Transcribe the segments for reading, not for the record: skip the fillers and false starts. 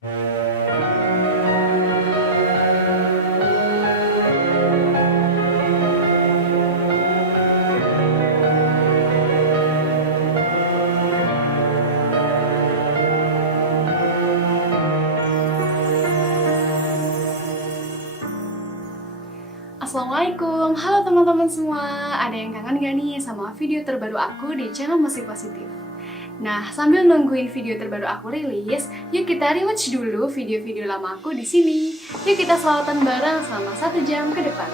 Assalamualaikum, halo teman-teman semua. Ada yang kangen gak nih sama video terbaru aku di channel Musik Positif? Nah, sambil nungguin video terbaru aku rilis, yuk kita rewatch dulu video-video lama aku di sini. Yuk kita selawatan bareng selama 1 jam ke depan.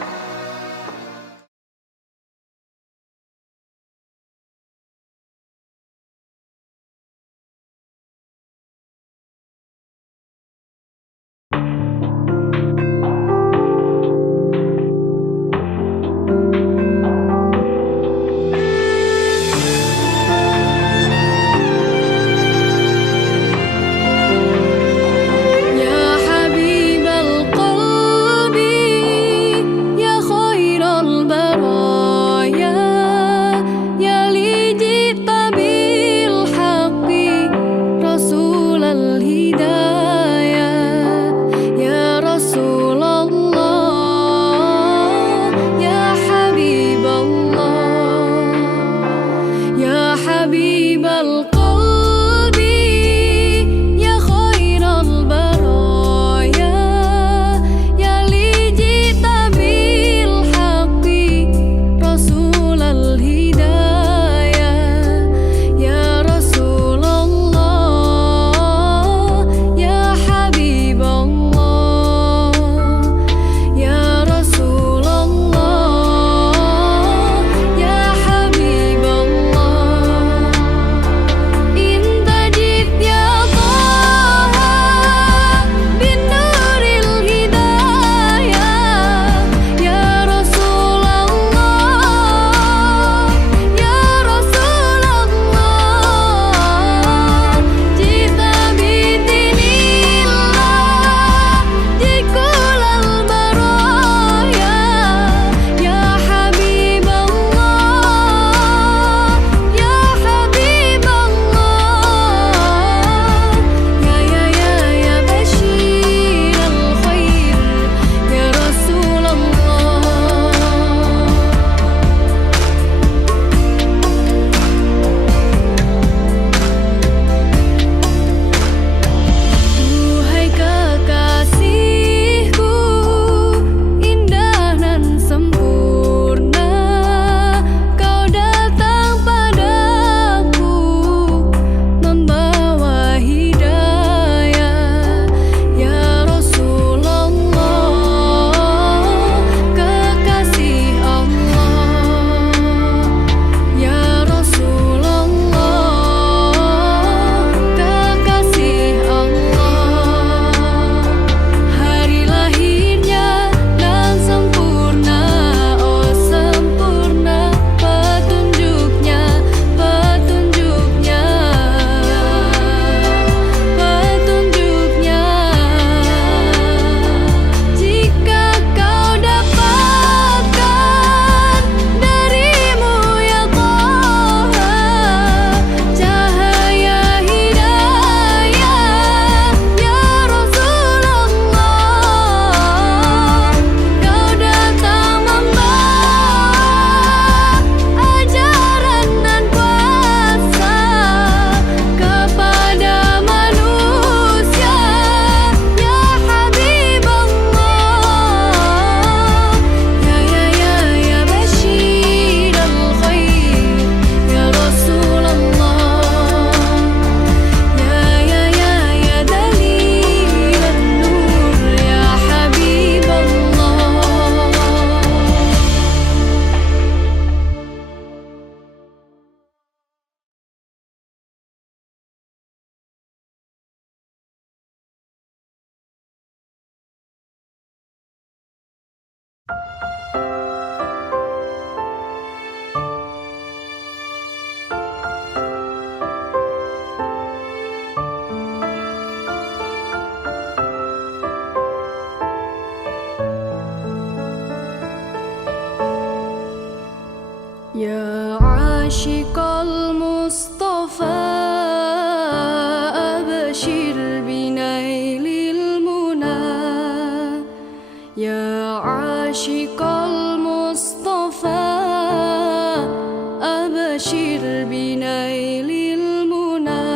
بنيل المنى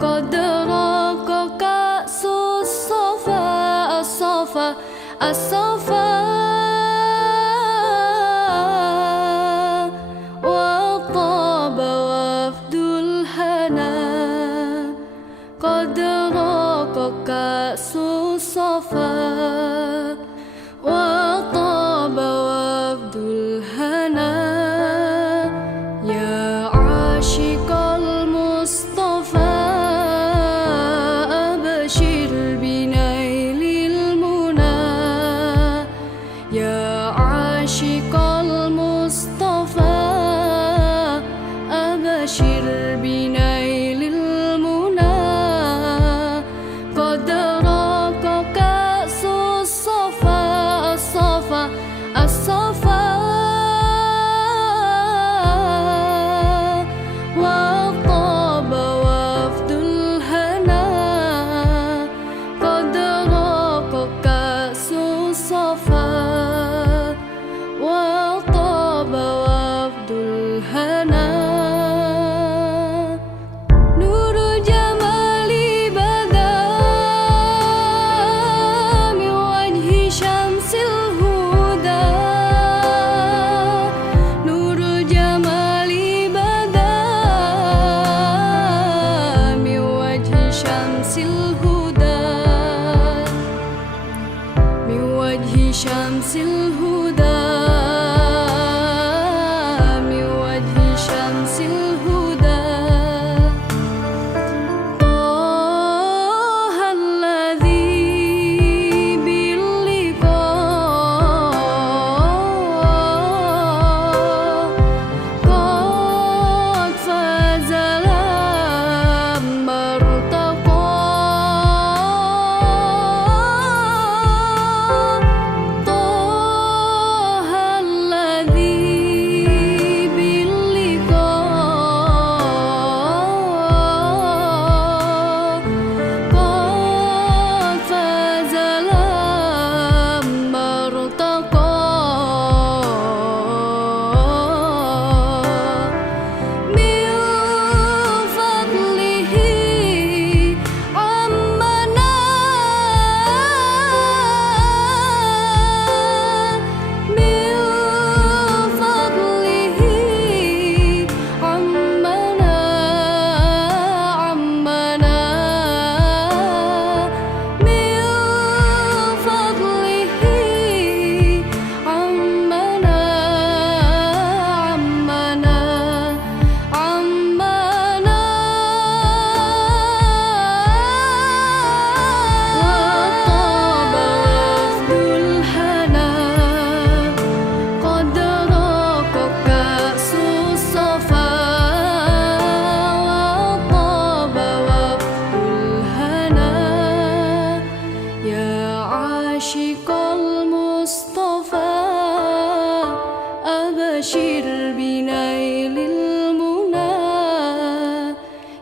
قد راق كأس الصفا الصفا الصفا وطاب وفد الهنا قد راق كأس الصفا وطاب وفد الهنا يا عاشق المصطفى أبشر بنيل المنى يا عاشق المصطفى أبشر بنيل المنى قد راق كأس الصفا الصفا الصفا وطاب وفد الهنا قد راق كأس الصفا وطاب وفد الهنا نور الجمال بدا من وجه شمس الهدى نور الجمال بدا من وجه شمس الهدى من وجه شمس الهدى من وجه شمس الهدى طه الذي باللقاء قد فاز لما ارتقى طه الذي باللقاء قد فاز لما ارتقى من فضله عمنا من فضله عمنا عمنا من فضله عمنا عمنا عمنا وطاب وفد الهنا قد راق كأس الصفا وطاب وفد الهنا يا عاشق المصطفى أبشر بنيل المنى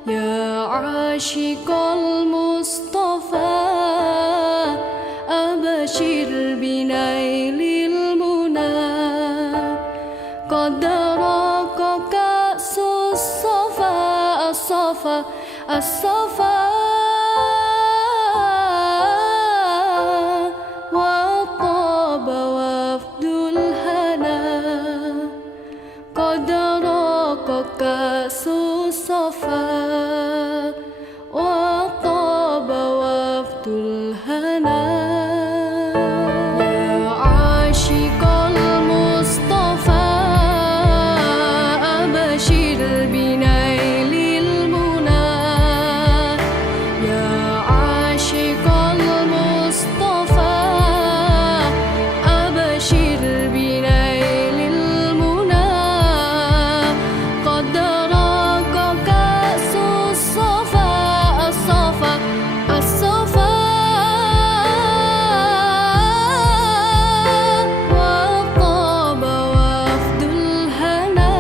يا عاشق المصطفى أبشر بنيل المنى قد راق كأس الصفا الصفا الصفا وطاب وفد الهنا قد راق كأس الصفا وطاب وفد الهنا يا عاشق المصطفى أبشر بنيل المنى يا عاشق المصطفى أبشر بنيل المنى قد راق كأس الصفا الصفا الصفا وطاب وفد الهنا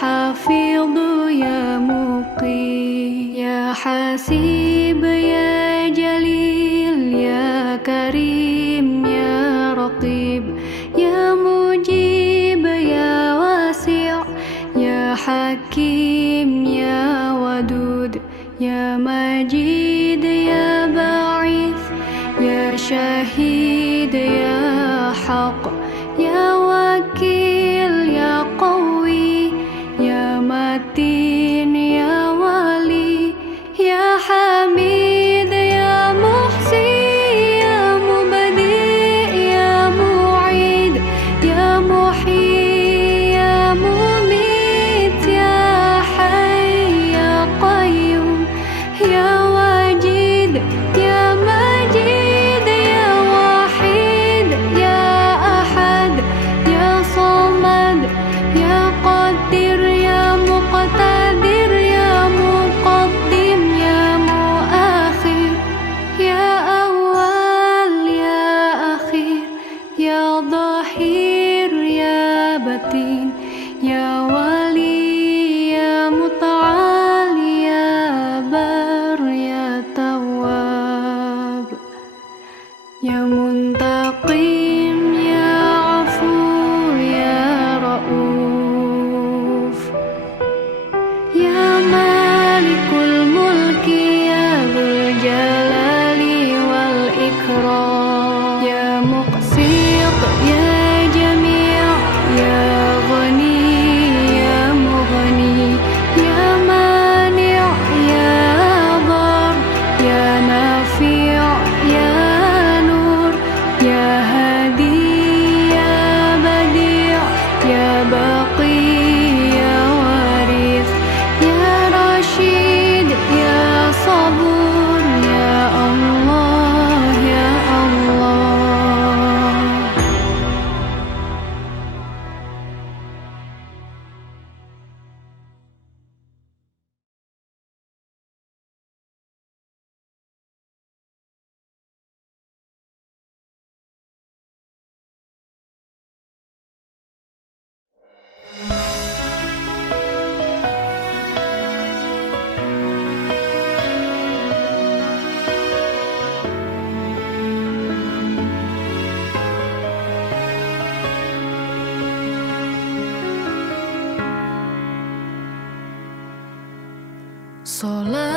حافظ يا مقيم يا حسيب يا جليل يا كريم يا رقيب يا مجيب يا واسع يا حكيم يا ودود يا مجيد يا باعث يا شهيد يا حق يا وكيل يا قوي يا متين يا ولي يا حميد يا محسن يا مبدئ يا معيد يا محيي يا مميت يا حي يا قيوم يا واجد يا مجيد يا واحد يا أحد يا صمد يا قدير يا مقتدر يا مقدم يا مؤخر يا أول يا أخير يا ظهير يا بطين يا ولي يا متعال يا بر يا تواب يا منتقم يا عفو يا رؤوف يا مالك الملك يا ذو الجلال والإكرام يا مقسط يا جميع يا غني يا مغني يا مانع يا ضار يا نافع يا نور يا هادي يا بديع يا باقي يا وارث يا رشيد يا صبور يا الله يا الله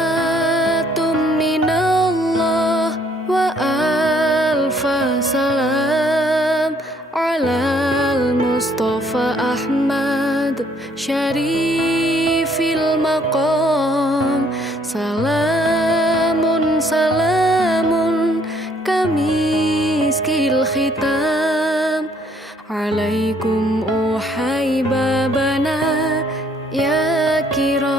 Salatum minallah wa alfa salam alal Mustafa Ahmad syarifil maqam salamun salamun kamiskil khitam alaikum uhai babana ya kiram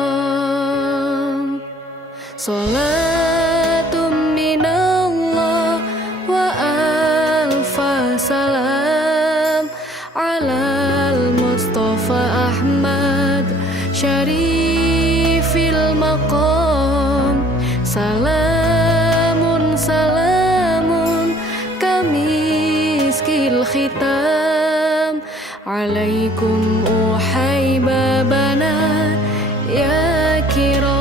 Salatum minallah wa alfa salam alal Mustafa Ahmad syarifil maqam salamun salamun kamiskil khitam alaikum uhai babana ya kiram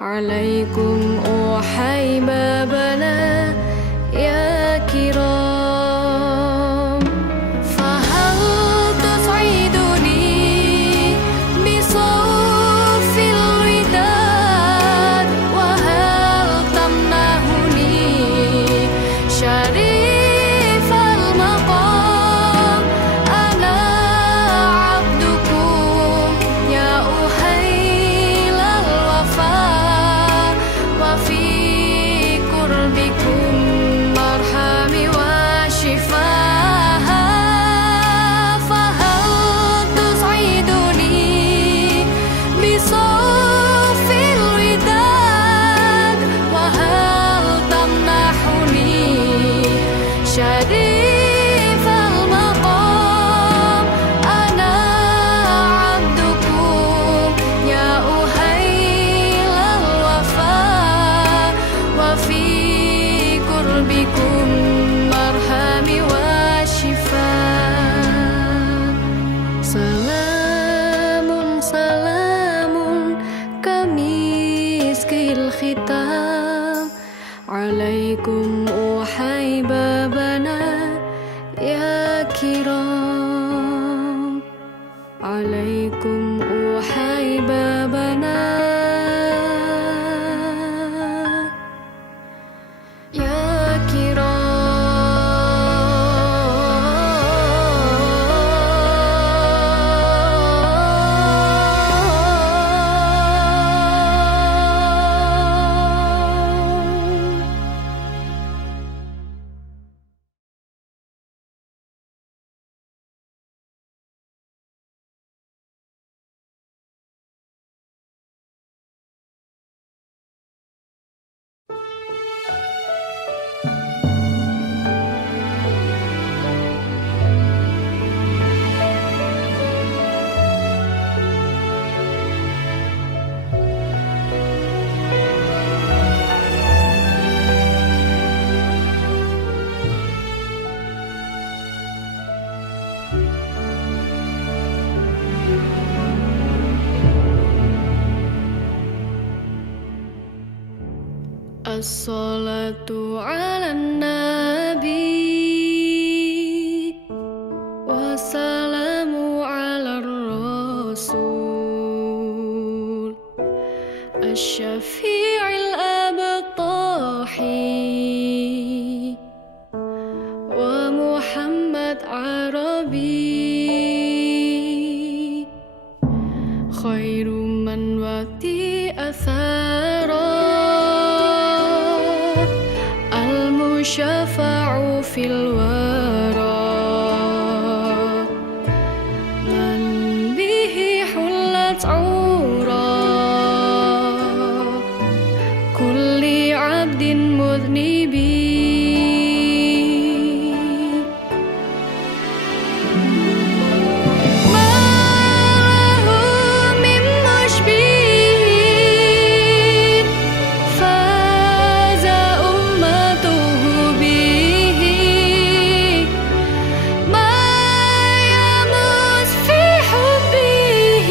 عليكم أوحي بابنا يا كرام فهل تسعدني بصوف الوداد وهل تمنحني شريف المقام أنا عبدكم يا أهيل الوفاء وفي قربكم مرحم وشفاء فهل تسعدني بصوف الوداد وهل تمنحني شريف المقام أنا عبدكم يا أهيل الوفاء وفي قربكم مرحم وشفاء سلام سلام كمسك الختام عليكم أوحي بابنا يا كرام عليكم أوحي بابنا يا كرام الصلاة على النبي والسلام على الرسول الشفيع الأبطحي ومحمد عربي خير من واتي أثاره المشفع في الورى من به حلت عورى كل عبد مذنب ما له من مشبه فاز أمته به ما يموت في حبه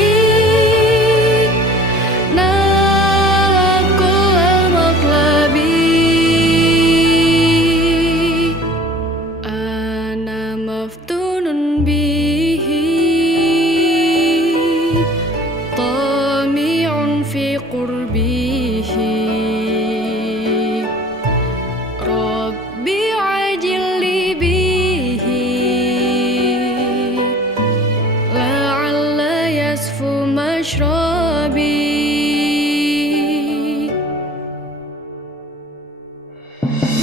نال كل المطلب أنا مفتون به طامع في قربه ربي عجل لي به لعل يسفو مشربي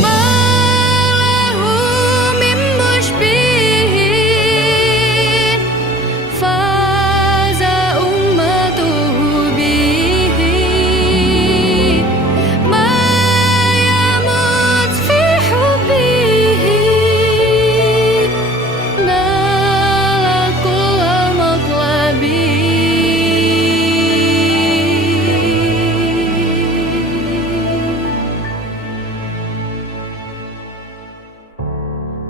ما له من مشبه فاز أمته به ما يموت في حبه نال كل مطلب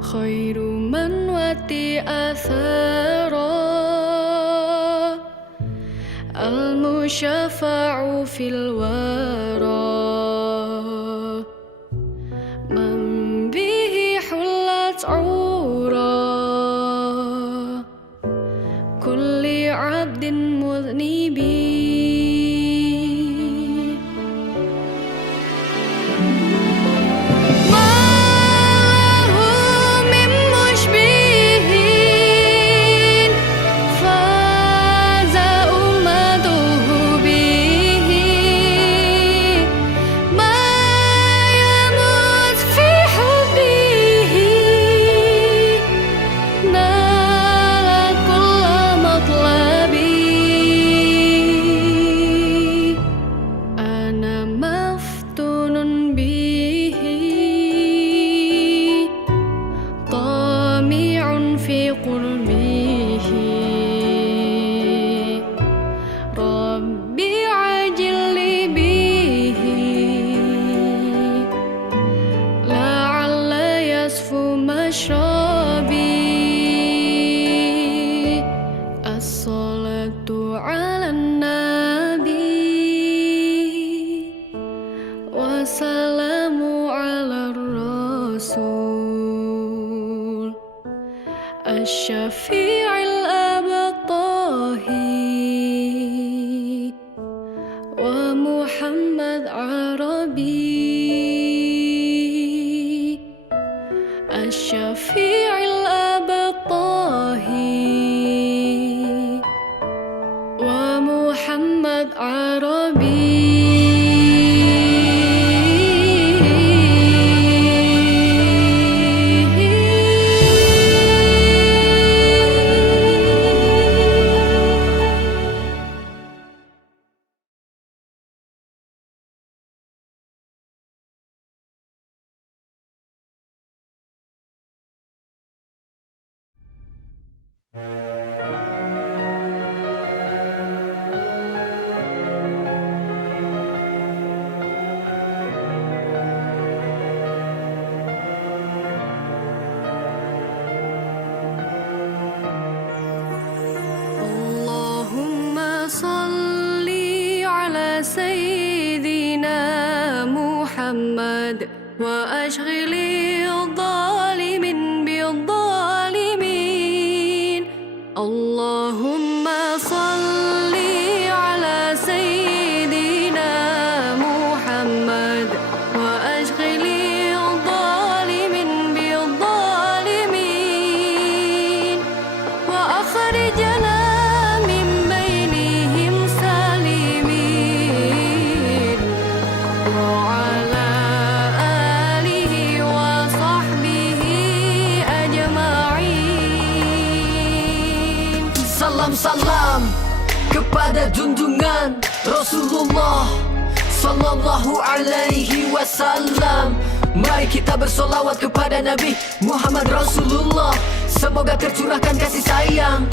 خير من واتي أثاره المشفع في الورى عبد مذنب ما له من مشبه فاز أمته به ما يموت في حبه نال كل مطلبي أنا مفتون به طامع في قربه ربي عجل به لعل يصفو مشربي الصلاة على النبي والسلام على الرسول الشفيع الأبطاهي ومحمد عربي الشفيع الأبطاهي ومحمد عربي اللهم صل على سيدنا محمد وأشغل الظالم بالظالمين اللهم صل على سيدنا محمد وأشغل الظالم بالظالمين وأخرجنا من بينهم سالمين وعلى آله وصحبه أجمعين. Salam kepada junjungan Rasulullah Sallallahu alaihi wasallam. Mari kita bersolawat kepada Nabi Muhammad Rasulullah. Semoga tercurahkan kasih sayang,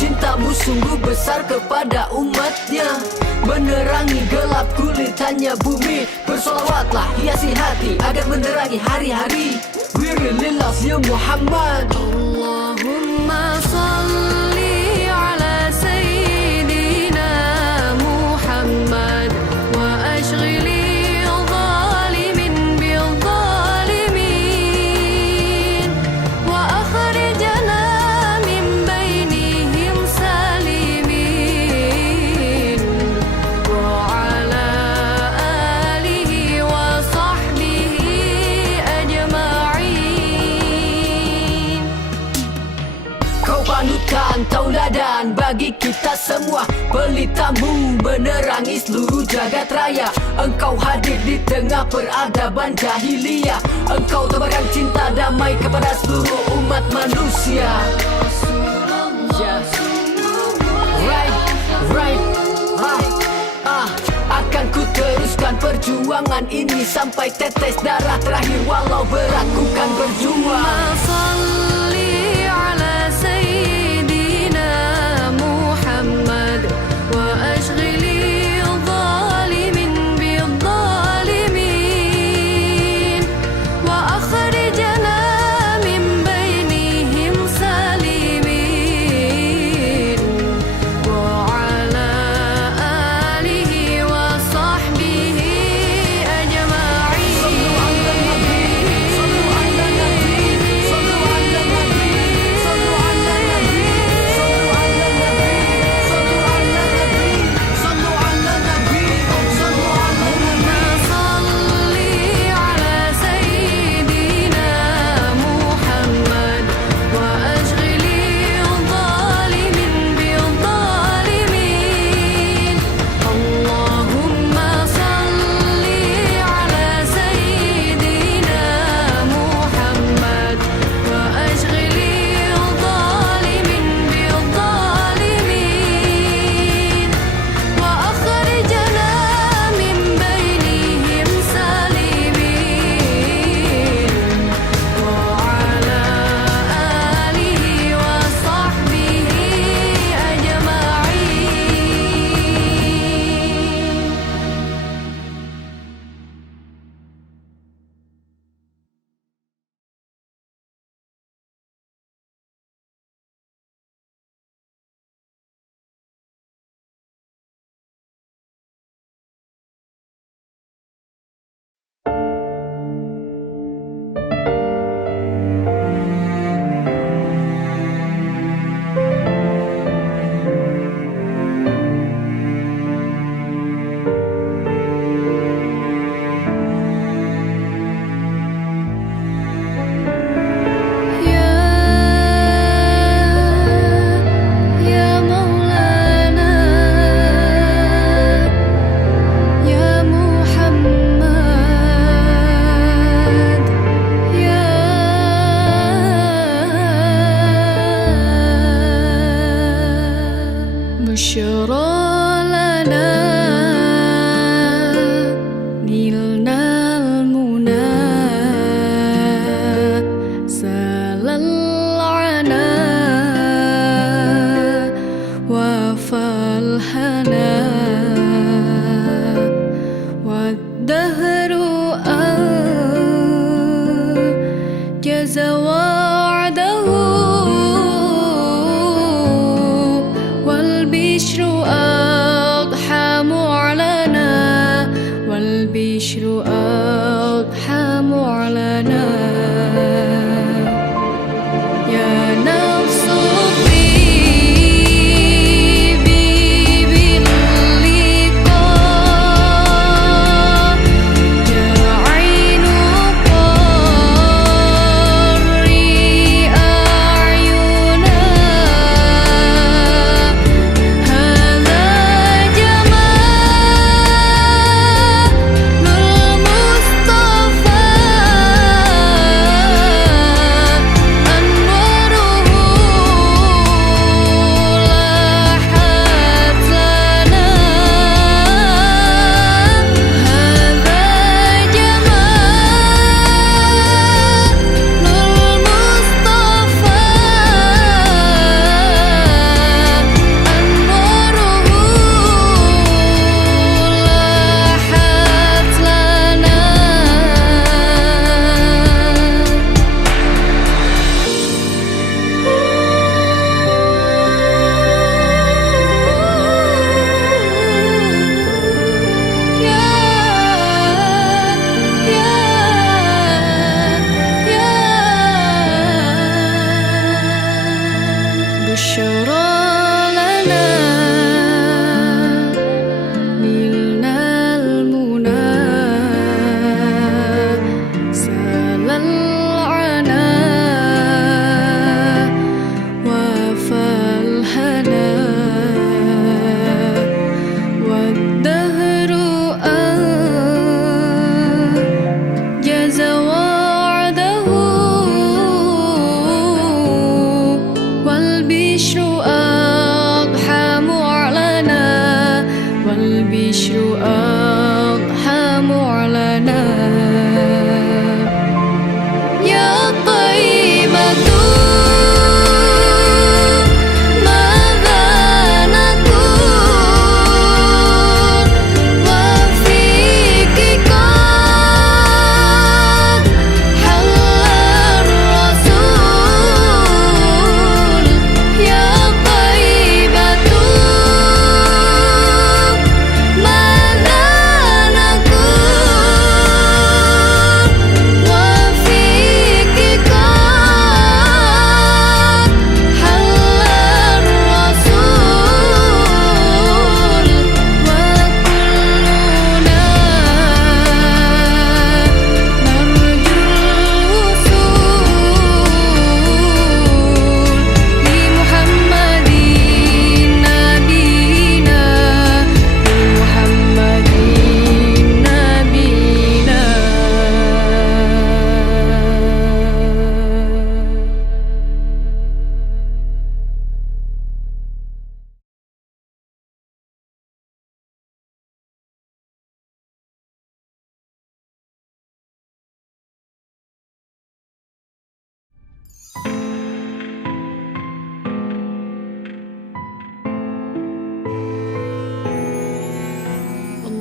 cintamu sungguh besar kepada umatnya, menerangi gelap kulitannya bumi. Bersolawatlah hiasi hati agar menerangi hari-hari. We really love you Muhammad. Allahumma salli ala sayyidina Muhammad wa ashghili zalimin bil zalimin wa akhrijna min bainihim salimin wa ala alihi wa sahbihi ajma'in. Kau panutan tauladan bagi kita semua, pelitamu menerangi seluruh jagat raya. Engkau hadir di tengah peradaban jahiliyah. Engkau tebarkan cinta damai kepada seluruh umat manusia. Yeah. Right. Akan ku teruskan perjuangan ini sampai tetes darah terakhir, walau berat ku kan berjuang. Salli ala sayyidina Muhammad wa ashghili zalimin bil zalimin wa akhrijna min bainihim salimin wa ala alihi wa sahbihi ajma'in. Sallu ala Nabi, sallu ala بشرى لنا نلنا المنى سال العنا وفى الهنا والدهر أنجز وعده والبشر أضحى معلنا والبشر أضحى معلنا يا نفس طيبي باللقاء يا عين قري أعينا هذا جمال المصطفى أنواره لاحت لنا هذا جمال المصطفى بشرى لنا نلنا المنى سال العنا وفى الهنا والدهر أنجز وعده والبشر أضحى معلنا والبشر أضحى معلنا يا طيبة ماذا نقول وفيك قد حل الرسول يا طيبة ماذا نقول وفيك قد حل الرسول وكلنا نرجو الوصول لمحمد نبينا لمحمد نبينا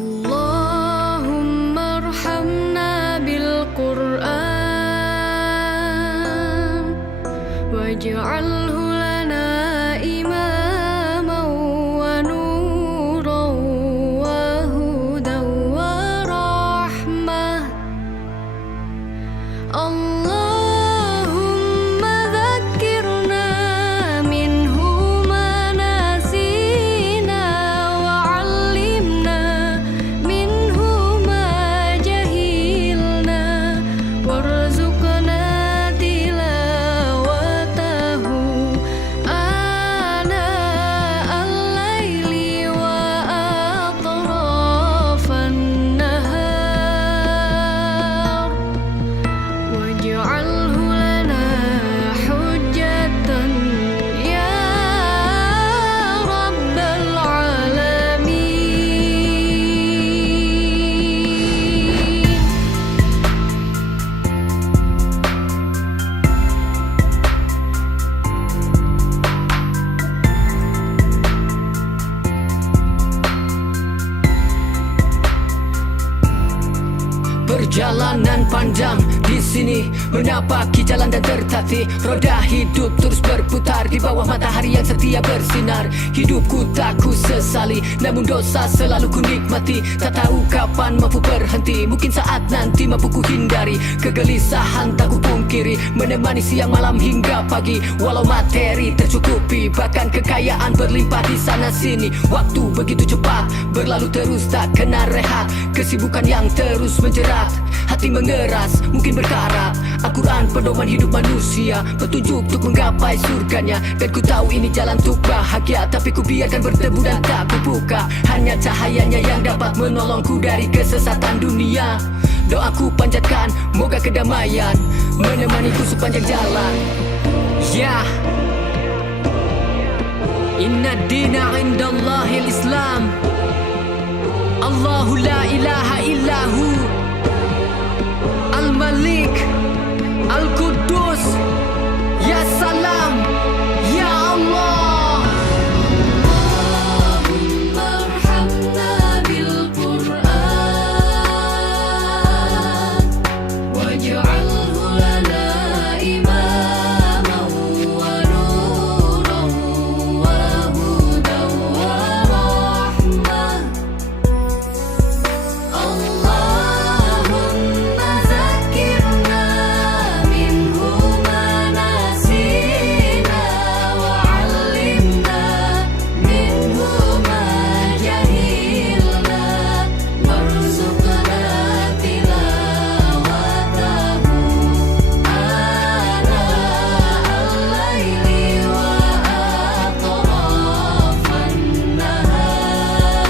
اللهم ارحمنا بالقرآن واجعله لنا إماما ونورا وهدى ورحمة اللهم ذكرنا منه ما نسينا وعلمنا منه ما جهلنا وارزقنا تلاوته Jalanan panjang di sini menapaki jalan dan tertatih. Roda hidup terus berputar di bawah matahari yang setia bersinar. Hidupku tak ku sesali, namun dosa selalu ku nikmati. Tak tahu kapan mampu berhenti, mungkin saat nanti mampu ku hindari. Kegelisahan tak ku pungkiri, menemani siang malam hingga pagi. Walau materi tercukupi, bahkan kekayaan berlimpah di sana sini. Waktu begitu cepat berlalu terus tak kena rehat. Kesibukan yang terus menjerat, hati mengeras, mungkin berkarat. Al-Quran pedoman hidup manusia, petunjuk untuk menggapai surganya. Dan ku tahu ini jalan untuk bahagia, tapi ku biarkan berdebu dan tak ku buka. Hanya cahayanya yang dapat menolongku dari kesesatan dunia. Doaku panjatkan, moga kedamaian menemaniku sepanjang jalan. Ya, inna dina indallahil Islam. Allahu la ilaha illahu Al-Malik Al-Quddus. Ya salam, ya Allah. Allahumma arhamna bil Qur'an waj'alhu lana imaman wa nuran wa hudan wa rahmah. Allahumma zakkirna minhu ma nasina wa 'allimna minhu ma jahilna warzuqna tilawatahu ana al-laili wa atrafan nahar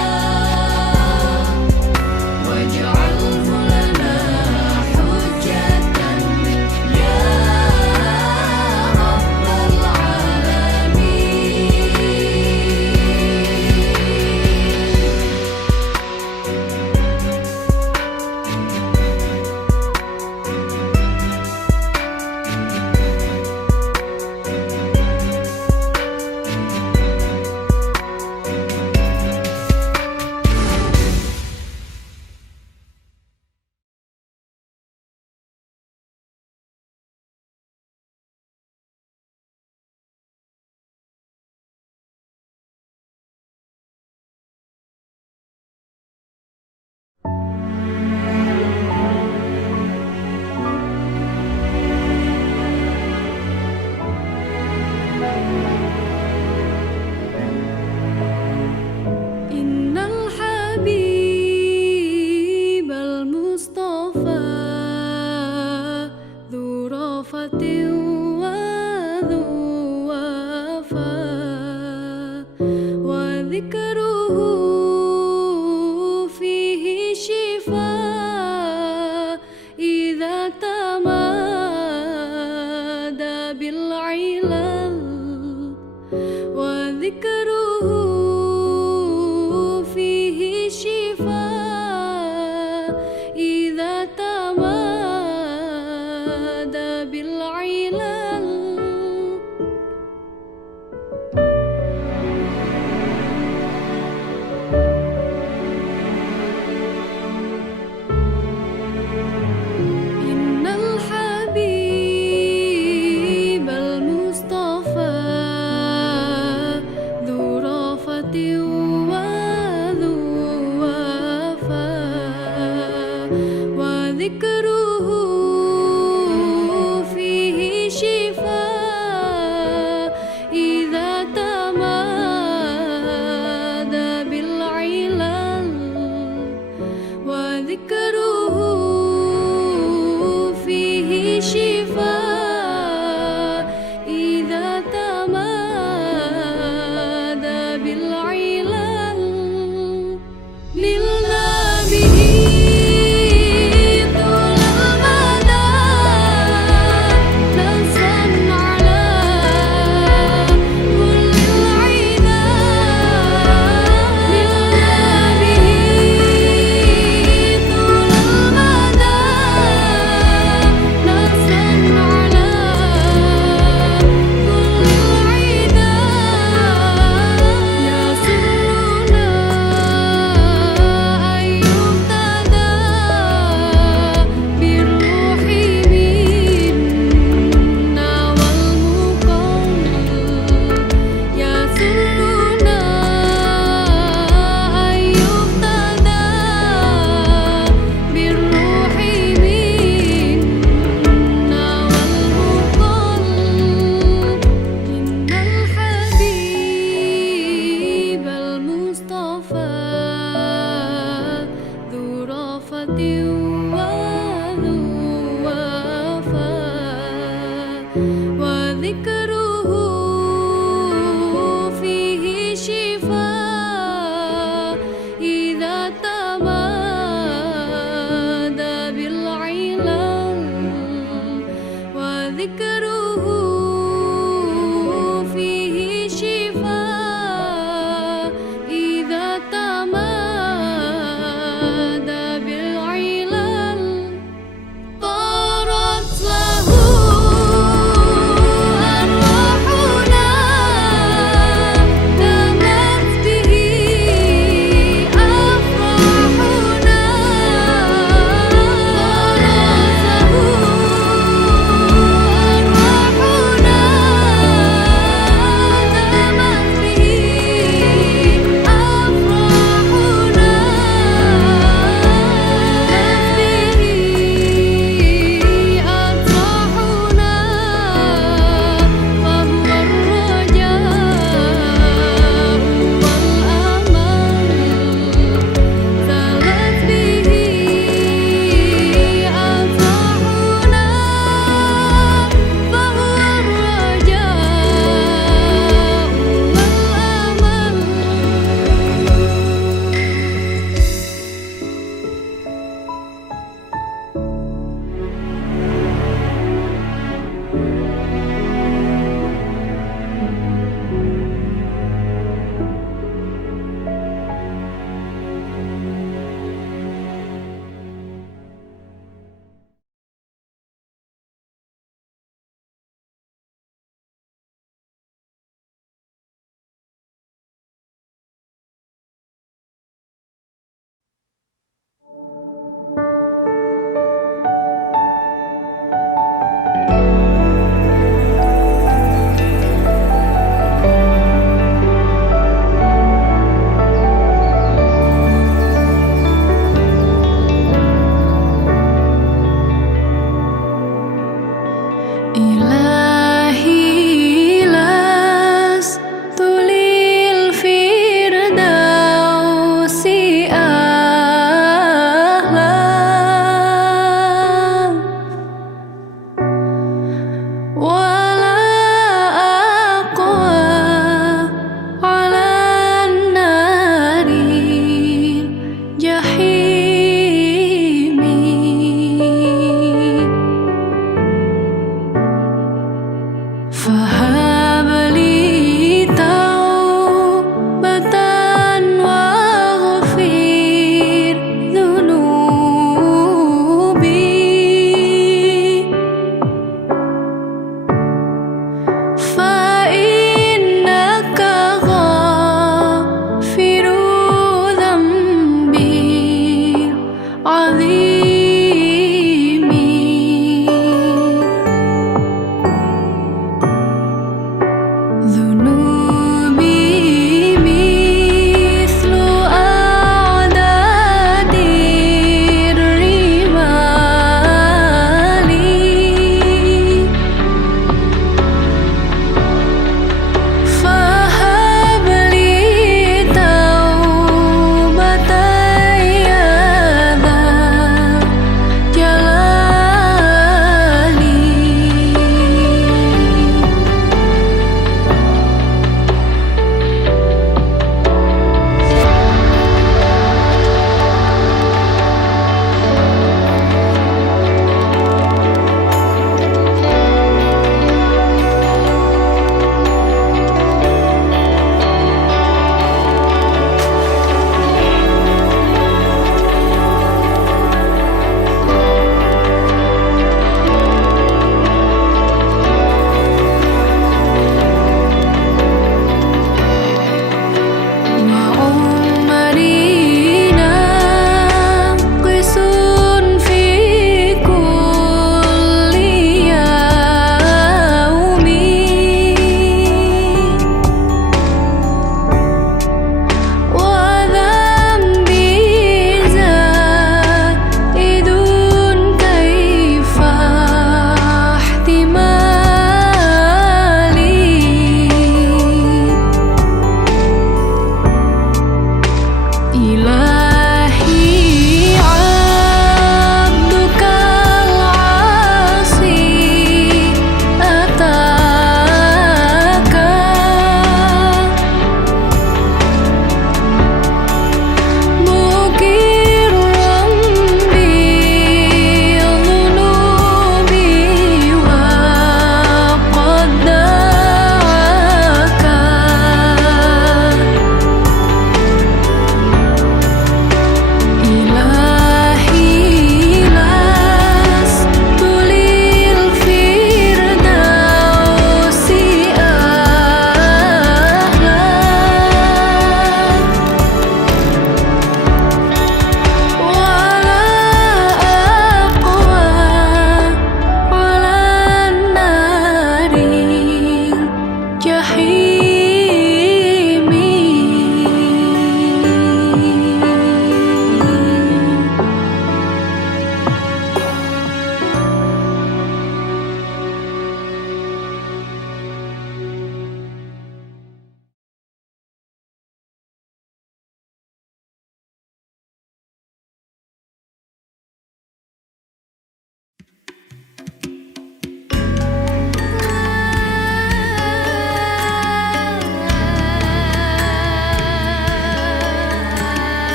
waj'alhu lana hujjatan ya rabbal alamin. Innal habibal mustafa dhu rafatin wa dhu wafa wa dhikruhu fihi shifa idza tamada bil ilal wa dhikruhu fihi shifa idza tamada bil ilal.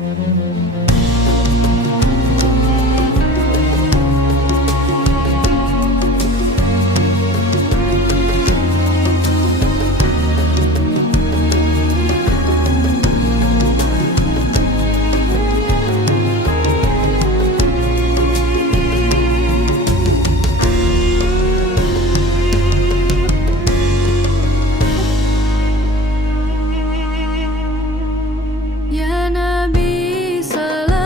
Ya Nabi Salam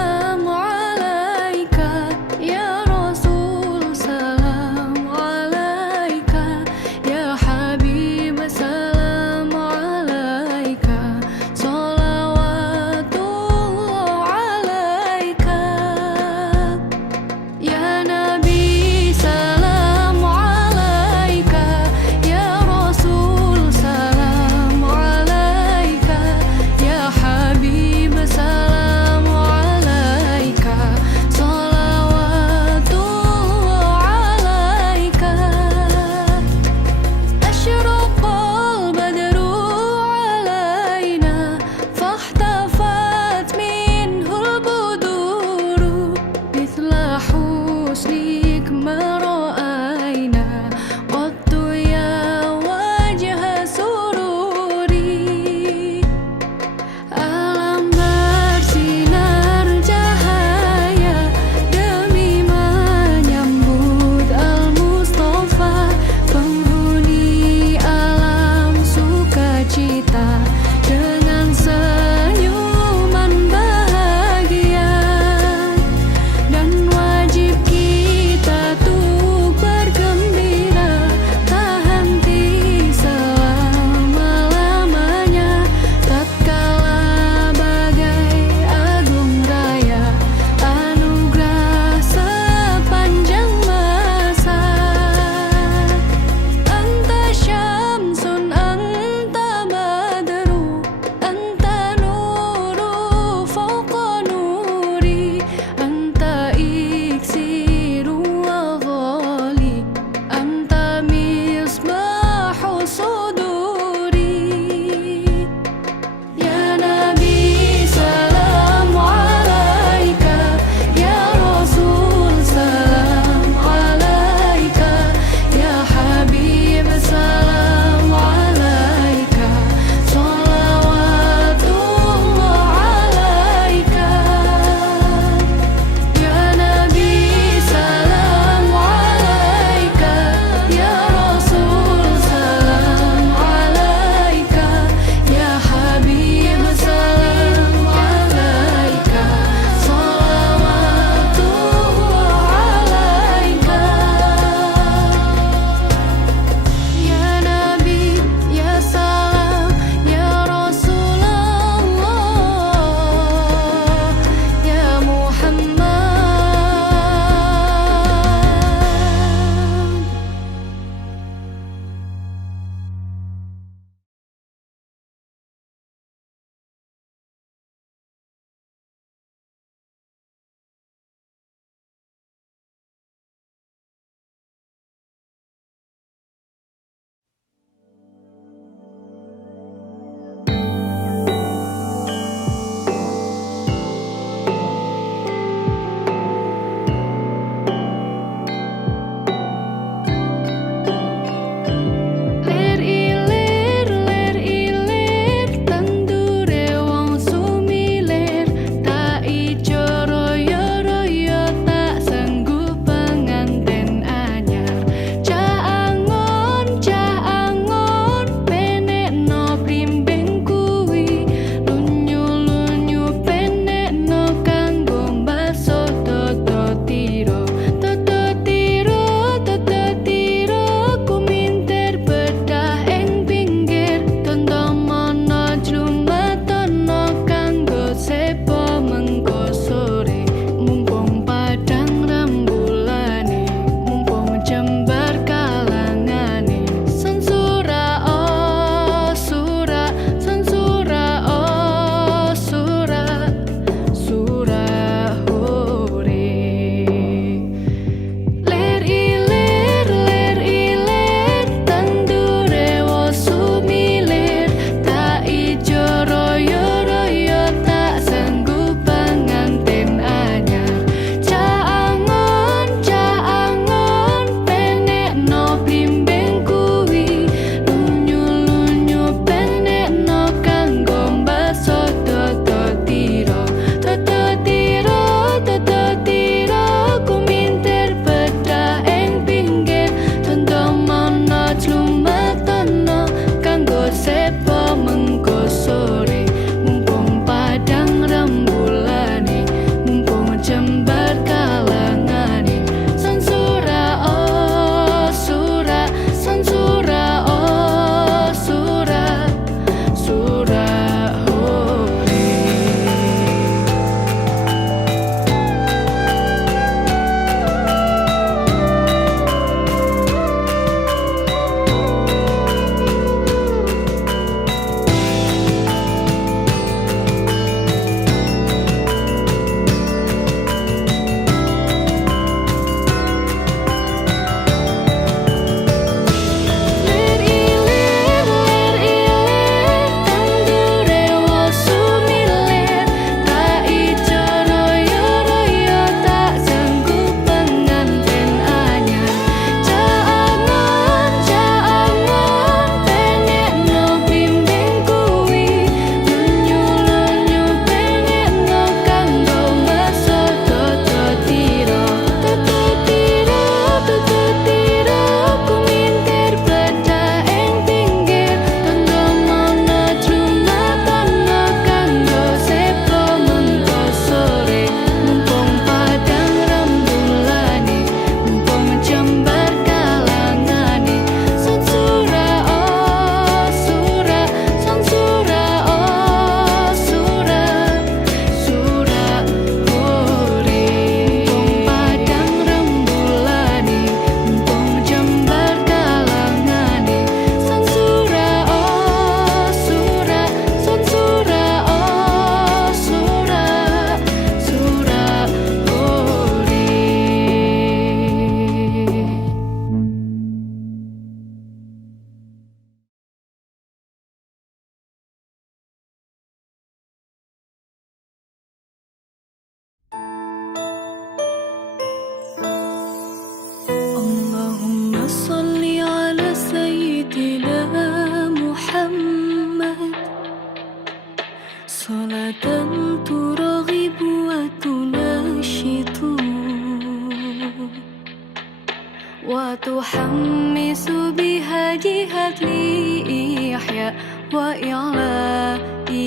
جهاد لإحياء وإعلاء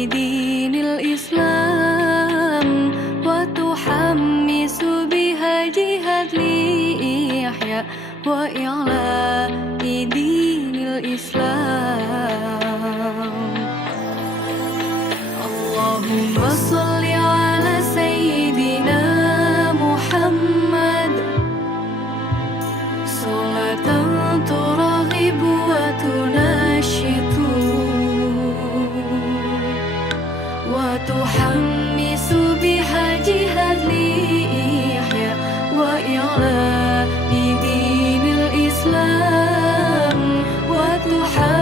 دين الإسلام وتحمس بها جهاد لإحياء وإعلاء دين الإسلام. اللهم صل على سيدنا محمد صلاة ترغب وتنشط وتحمس بها جهاد لإحياء وإعلاء دين الإسلام وتحمس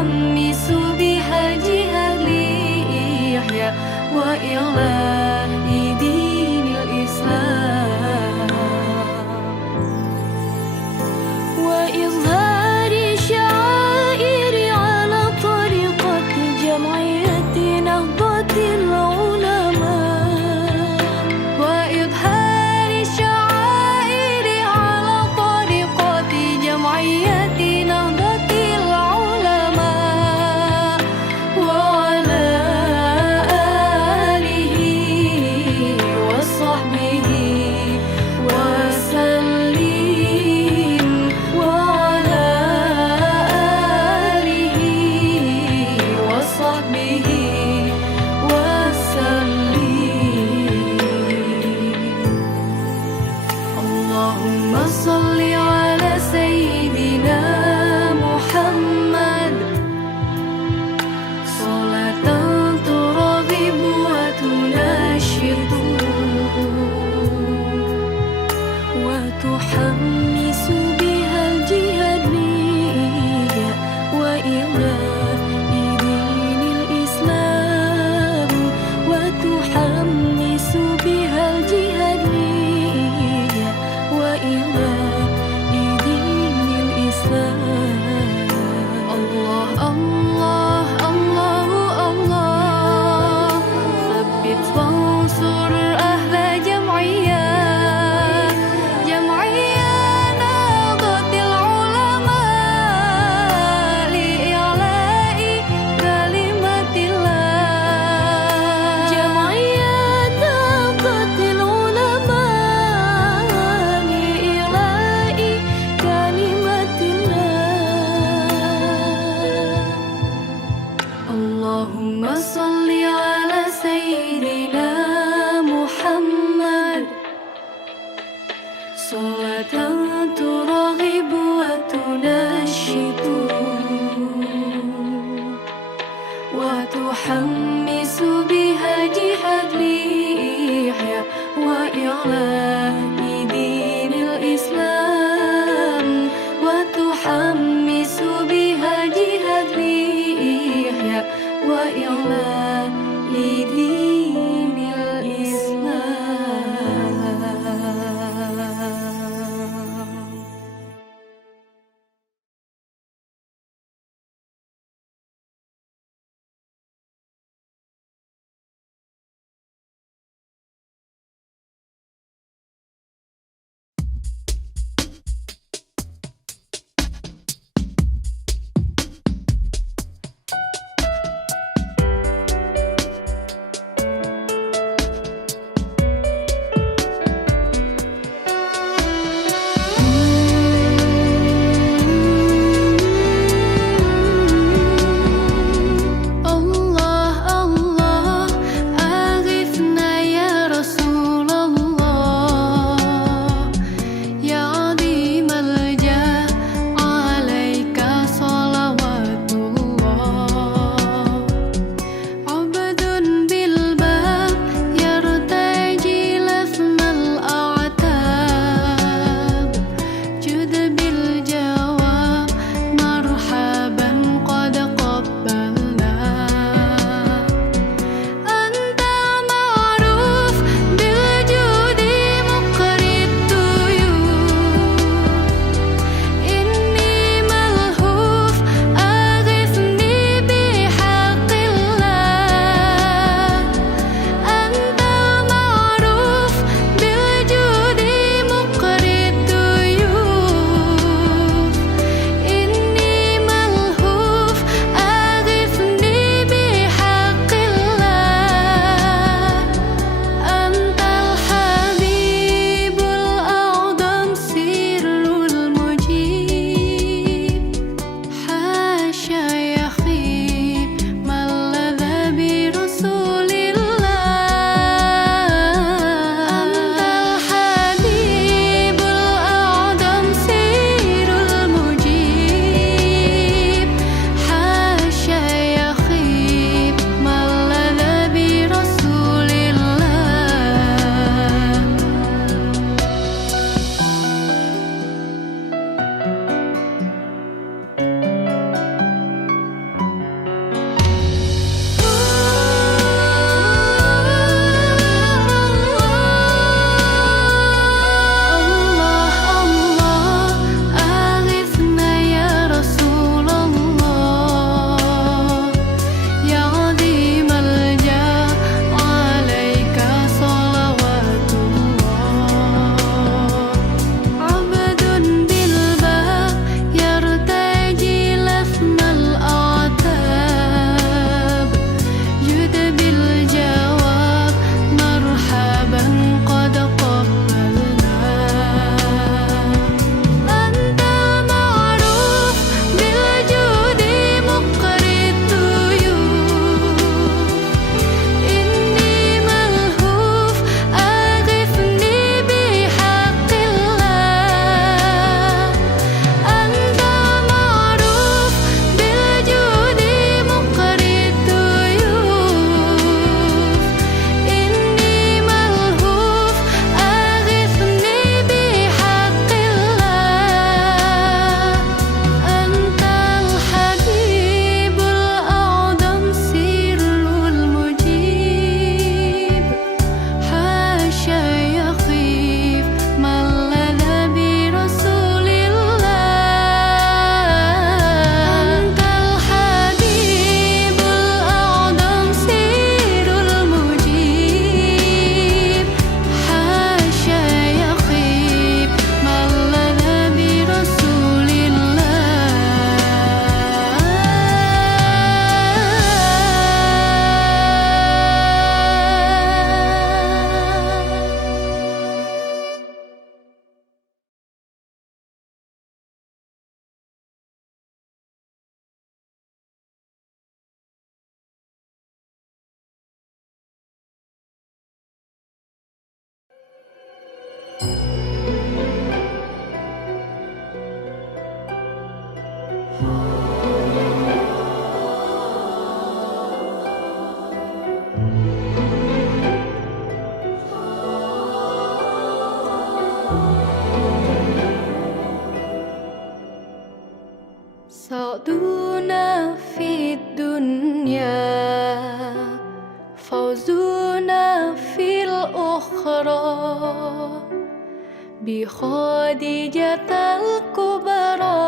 بخديجة الكبرى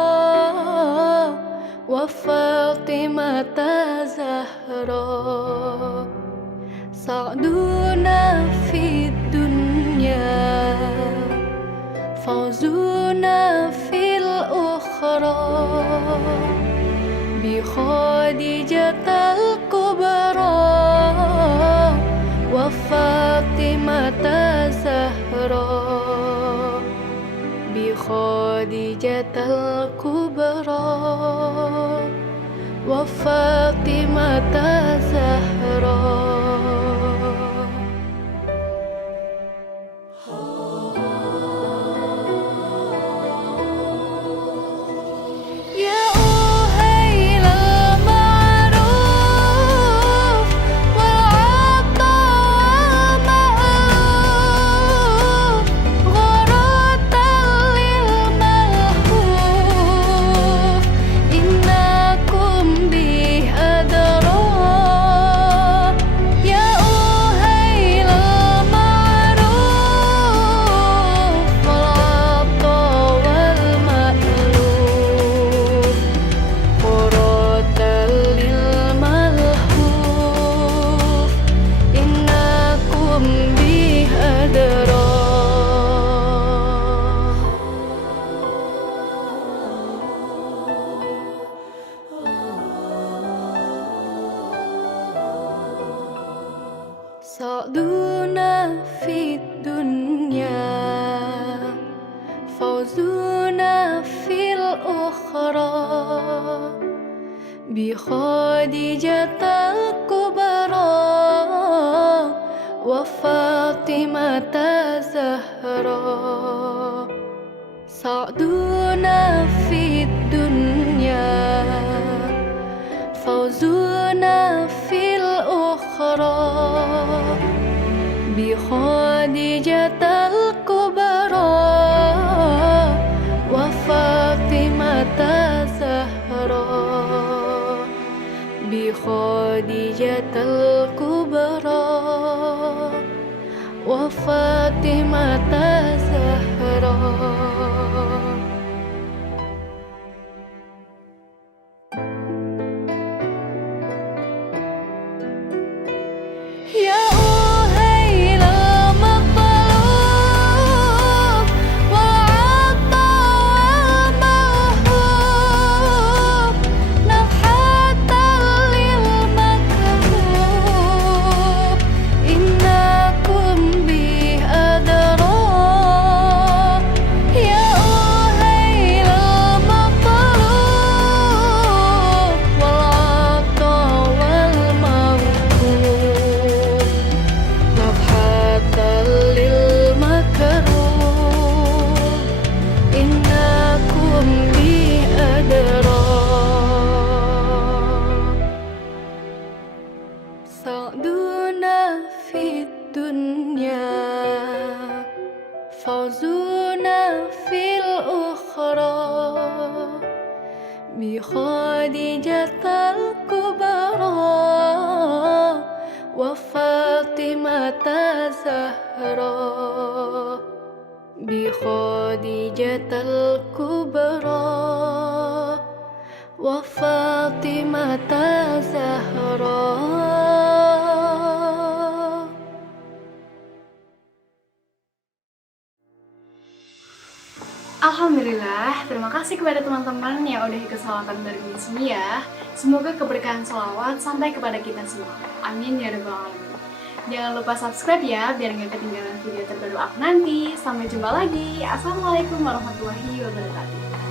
وفاطمة زهراء سعدنا في الدنيا فوزنا في الأخرى بخديجة الكبرى وفاطمة زهراء بخديجة الكبرى وفاطمة زهراء يا أهيل المعروف والعطاء مألوف غرة للملهوف إنكم به أدرى يا أهيل المعروف والعطاء والمألوف غرة للملهوف إنكم به أدرى سعدنا في الدنيا فوزنا في الأخرى بخديجة الكبرى وفاطمة زهراء سعدنا في الدنيا فوزنا في الأخرى بخديجة الكبرى وفاطمة زهراء بخديجة الكبرى وفاطمة زهراء يا أهيل المطلوب والعطاء والموهوب نفحة للمكروب إنكم به أدرى يا أهيل المطلوب والعطاء والموهوب نفحة للمكروب إنكم به أدرى سعدنا في الدنيا فوزنا في الأخرى بخديجة الكبرى وفاطمة زهراء بخديجة الكبرى وفاطمة زهراء Alhamdulillah, terima kasih kepada teman-teman yang udah ikut salawatan bareng di sini ya. Semoga keberkahan salawat sampai kepada kita semua. Amin ya rabbal alamin. Jangan lupa subscribe ya, biar nggak ketinggalan video terbaru aku nanti. Sampai jumpa lagi. Assalamualaikum warahmatullahi wabarakatuh.